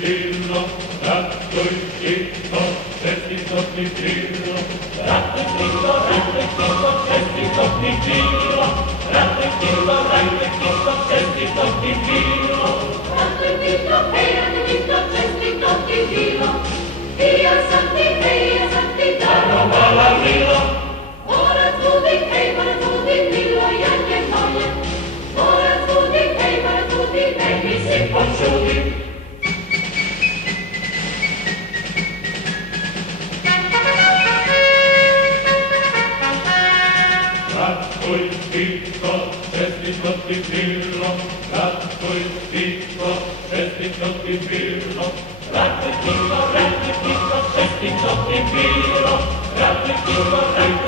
pillo, ratto il chitto, certi tocchi pillo, ratto il chitto, certi tocchi pillo, ratto il chitto, certi tocchi pillo, Ratto il chitto, certi tocchi pillo, via santi, danno ballarino, ora tu di pillo, ianchi e noie, ora tu di mi si panciuti. Ratto il chitto, certi tocchi pillo, ratto il chitto, certi tocchi pillo, ratto il chitto, certi tocchi pillo, ratto il chitto,